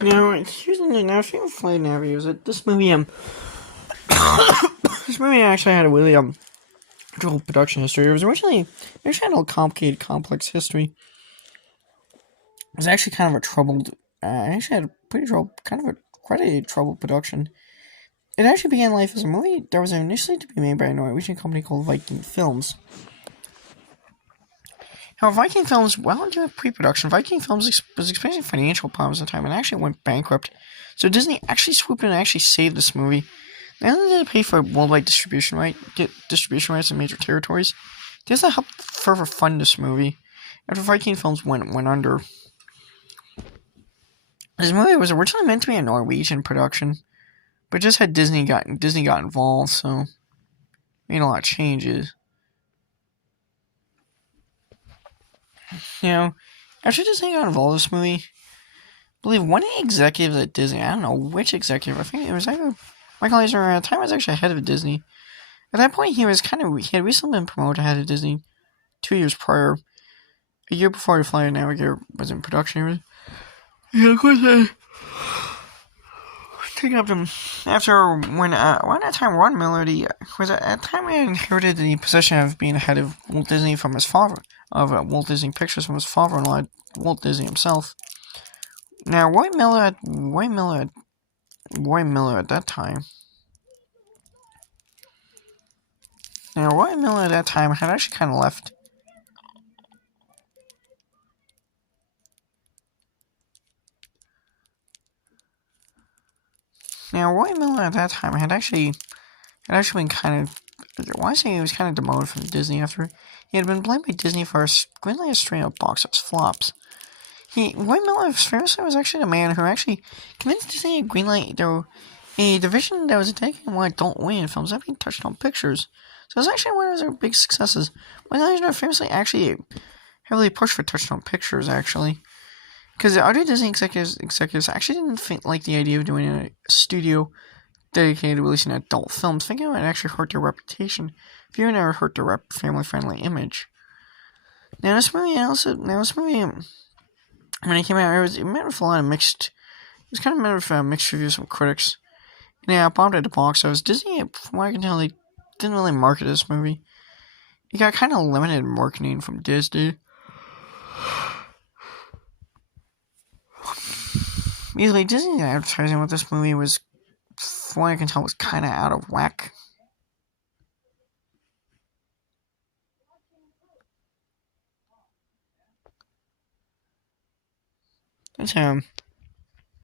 Now, here's the thing. Now, speaking of flight navigators, this movie, this movie actually had a really, troubled production history. It actually had a complicated, complex history. It was actually kind of a troubled, it actually had a pretty troubled, quite a troubled production. It actually began life as a movie that was initially to be made by a Norwegian company called Viking Films. Now, Viking Films, well into pre-production, Viking Films was experiencing financial problems at the time and actually went bankrupt. So Disney actually swooped in and actually saved this movie. They only did pay for worldwide get distribution rights in major territories. They also helped further fund this movie after Viking Films went under. This movie was originally meant to be a Norwegian production, but just had Disney got involved, so made a lot of changes. You know, after Disney got involved in this movie, I believe one of the executives at Disney, I don't know which executive, I think it was either Michael Eisner, at the time was actually head of Disney. At that point, he had recently been promoted to head of Disney 2 years prior. A year before the Flight Navigator was in production. Yeah, of course, taking up them after when around that time Ron Miller was at that time he inherited the position of being head of Walt Disney from his father, of Walt Disney Pictures from his father-in-law, Walt Disney himself. Now Roy Miller at that time. Now Roy Miller at that time had actually kind of left. Now Roy Miller at that time had actually been kind of. I want to say he was kind of demoted from Disney after he had been blamed by Disney for greenlighting a string of box office flops. Roy Miller famously was actually the man who actually convinced Disney to greenlight a division that was taking more adult-oriented films that being Touchstone Pictures. So it was actually one of their big successes. Roy Miller famously actually heavily pushed for Touchstone Pictures, actually. Because the other Disney executives actually didn't like the idea of doing a studio dedicated to releasing adult films, thinking it would actually hurt their reputation, if even ever hurt their family-friendly image. Now this movie, when it came out, it met with a lot of mixed. It was kind of met with mixed reviews from critics. And yeah, it bombed at the box office. Disney, from what I can tell, they didn't really market this movie. It got kind of limited marketing from Disney. Usually, Disney's advertising with this movie was, from what I can tell, was kind of out of whack. So,